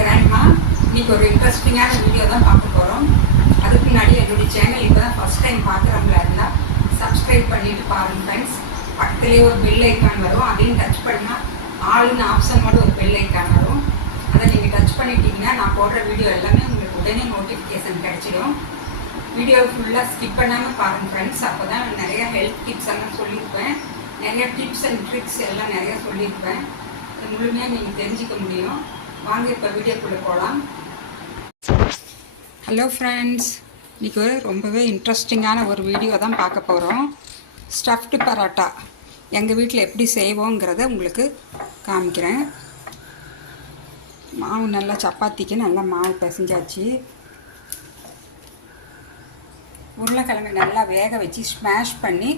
Grandma இன்னைக்கு ஒரு இன்ட்ரெஸ்டிங்கான வீடியோ தான் பார்க்க போகிறோம் அதுக்கு முன்னாடி என்னுடைய சேனல் இப்போ தான் ஃபஸ்ட் டைம் பார்க்குறவங்களா இருந்தால் சப்ஸ்கிரைப் பண்ணிட்டு பாருங்க ஃப்ரெண்ட்ஸ் பக்கத்துலேயே ஒரு பெல் ஐக்கான் வரும். அதையும் டச் பண்ணால் ஆளுன்னு ஆப்ஷனோட ஒரு பெல் ஐக்கான் வரும். அதை நீங்கள் டச் பண்ணிட்டீங்கன்னா நான் போடுற வீடியோ எல்லாமே உங்களுக்கு உடனே நோட்டிஃபிகேஷன் கிடைச்சிடும். வீடியோ ஃபுல்லாக ஸ்கிப் பண்ணாமல் பாருங்கள் ஃப்ரெண்ட்ஸ் அப்போ தான் நிறைய ஹெல்த் டிப்ஸ் எல்லாம் சொல்லியிருப்பேன். நிறைய டிப்ஸ் அண்ட் ட்ரிக்ஸ் எல்லாம் நிறையா சொல்லியிருப்பேன். முழுமையாக நீங்கள் தெரிஞ்சுக்க முடியும். வாங்க இப்போ வீடியோக்குள்ளே போகலாம் ஹலோ ஃப்ரெண்ட்ஸ் இன்றைக்கி ரொம்பவே இன்ட்ரெஸ்டிங்கான ஒரு வீடியோ தான் பார்க்க போகிறோம் ஸ்டஃப்டு பரோட்டா. எங்கள் வீட்டில் எப்படி செய்வோங்கிறத உங்களுக்கு காமிக்கிறேன். மாவு நல்லா சப்பாத்திக்கு நல்லா மாவு பிசைஞ்சாச்சு. உருளைக்கிழங்கு நல்லா வேக வச்சு ஸ்மாஷ் பண்ணி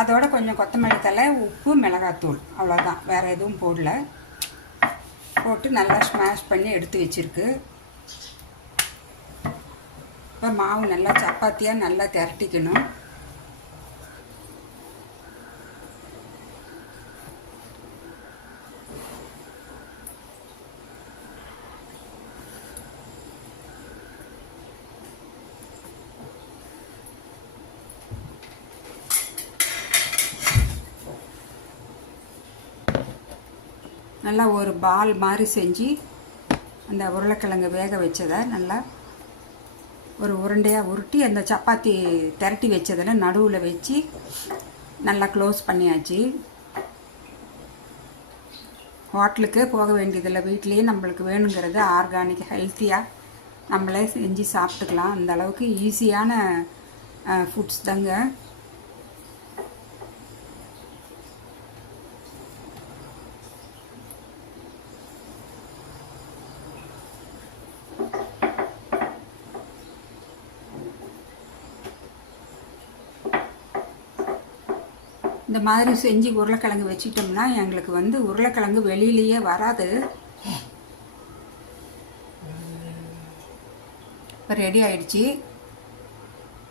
அதோட கொஞ்சம் கொத்தமல்லி தலை உப்பு மிளகாத்தூள். அவ்வளோதான் வேறு எதுவும் போடல. போட்டு நல்லா ஸ்மாஷ் பண்ணி எடுத்து வச்சுருக்கு. இப்போ மாவு நல்லா சப்பாத்தியாக நல்லா திரட்டிக்கணும். நல்லா ஒரு பால் மாதிரி செஞ்சு அந்த உருளைக்கிழங்கு வேக வச்சதை நல்லா ஒரு உருண்டையாக உருட்டி அந்த சப்பாத்தி திரட்டி வச்சதில் நடுவில் வச்சு நல்லா க்ளோஸ் பண்ணியாச்சு. ஹோட்டலுக்கு போக வேண்டியதில்லை. வீட்லேயே நம்மளுக்கு வேணுங்கிறது ஆர்கானிக் ஹெல்த்தியாக நம்மளே செஞ்சு சாப்பிட்டுக்கலாம். அந்த அளவுக்கு ஈஸியான ஃபுட்ஸ் தாங்க. இந்த மாதிரி செஞ்சு உருளைக்கிழங்கு வச்சிட்டோம்னா எங்களுக்கு வந்து உருளைக்கிழங்கு வெளியிலேயே வராது. இப்போ ரெடி ஆயிடுச்சு.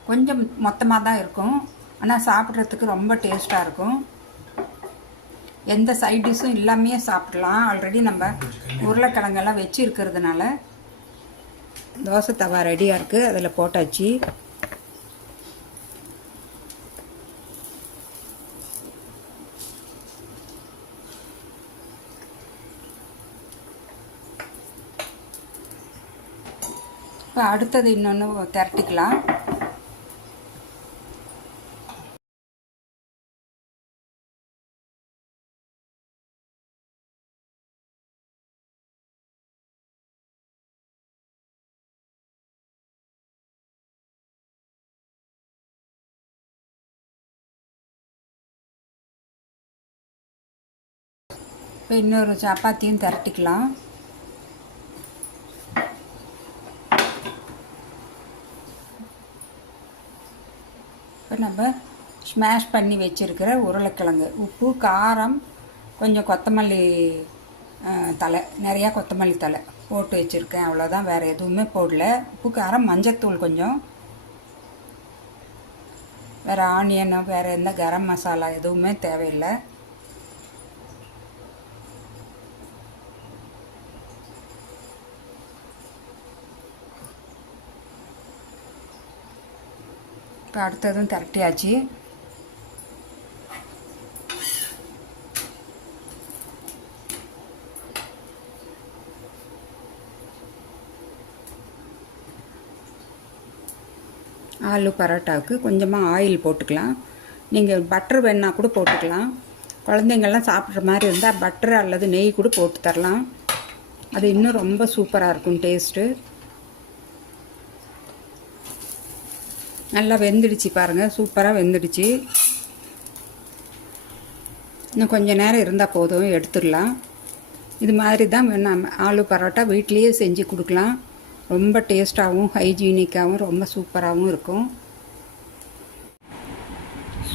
கொஞ்சம் மொத்தமாக தான் இருக்கும். ஆனால் சாப்பிட்றதுக்கு ரொம்ப டேஸ்ட்டாக இருக்கும். எந்த சைட் டிஷ்ஷும் இல்லாமையே சாப்பிடலாம். ஆல்ரெடி நம்ம உருளைக்கிழங்கெல்லாம் வச்சு இருக்கிறதுனால தோசை தவா ரெடியாக இருக்குது அதில் போட்டாச்சு. இப்போ அடுத்தது இன்னொன்று திரட்டிக்கலாம். இப்போ இன்னொரு சப்பாத்தியும் திரட்டிக்கலாம். இப்போ நம்ம ஸ்மாஷ் பண்ணி வச்சுருக்கிற உருளைக்கிழங்கு. உப்பு காரம் கொஞ்சம் கொத்தமல்லி தலை நிறையா கொத்தமல்லி தலை போட்டு வச்சுருக்கேன். அவ்வளோதான் வேறு எதுவுமே போடல. உப்பு காரம் மஞ்சத்தூள் கொஞ்சம். வேறு ஆனியனோ வேறு எந்த கரம் மசாலா எதுவுமே தேவையில்லை. இப்போ அடுத்ததும் திரட்டியாச்சு ஆலு பரோட்டாவுக்கு கொஞ்சமாக ஆயில் போட்டுக்கலாம். நீங்கள் பட்டர் வேணால் கூட போட்டுக்கலாம். குழந்தைங்கள்லாம் சாப்பிட்ற மாதிரி இருந்தால் பட்டர் அல்லது நெய் கூட போட்டு தரலாம். அது இன்னும் ரொம்ப சூப்பராக இருக்கும் டேஸ்ட்டு நல்லா வெந்துடுச்சு பாருங்கள் சூப்பராக வெந்துடுச்சு. இன்னும் கொஞ்சம் நேரம் இருந்தால் போதும் எடுத்துடலாம். இது மாதிரி தான் வேணும் ஆலு பரோட்டா வீட்லேயே செஞ்சு கொடுக்கலாம். ரொம்ப டேஸ்ட்டாகவும் ஹைஜீனிக்காகவும் ரொம்ப சூப்பராகவும் இருக்கும்.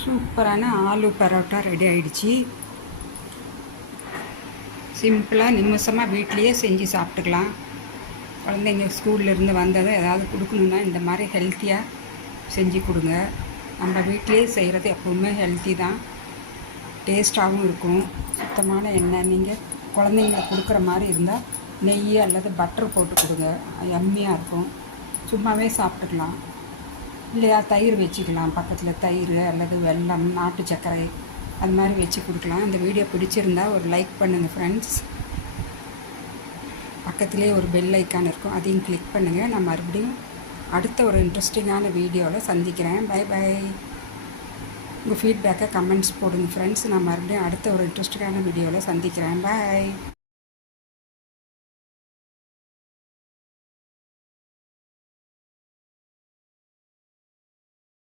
சூப்பரான ஆலு பரோட்டா ரெடி ஆயிடுச்சு. சிம்பிளாக நிமிஷமாக வீட்லேயே செஞ்சு சாப்பிட்டுக்கலாம். குழந்தைங்க ஸ்கூல்லேருந்து வந்ததும் ஏதாவது கொடுக்கணுன்னா இந்த மாதிரி ஹெல்த்தியாக செஞ்சு கொடுங்க. நம்ம வீட்டிலேயே செய்கிறது எப்பவுமே ஹெல்த்தி தான். டேஸ்ட்டாகவும் இருக்கும். சுத்தமான எண்ணெய் நீங்கள் குழந்தைங்களுக்கு கொடுக்குற மாதிரி இருந்தால் நெய் அல்லது பட்டர் போட்டு கொடுங்க. எம்மியாக இருக்கும். சும்மாவே சாப்பிட்டுக்கலாம். இல்லையா தயிர் வச்சுக்கலாம். பக்கத்தில் தயிர் அல்லது வெல்லம் நாட்டு சர்க்கரை அது மாதிரி வச்சு கொடுக்கலாம். இந்த வீடியோ பிடிச்சிருந்தா ஒரு லைக் பண்ணுங்கள் ஃப்ரெண்ட்ஸ் பக்கத்துலேயே ஒரு பெல் ஐக்கான் இருக்கும். அதையும் கிளிக் பண்ணுங்கள் நான் மறுபடியும் அடுத்த ஒரு இன்ட்ரெஸ்டிங்கான வீடியோவில் சந்திக்கிறேன். பை பை உங்கள் ஃபீட்பேக்கை கமெண்ட்ஸ் போடுங்க ஃப்ரெண்ட்ஸ் நான் மறுபடியும் அடுத்த ஒரு இன்ட்ரெஸ்டிங்கான வீடியோவில் சந்திக்கிறேன். பாய்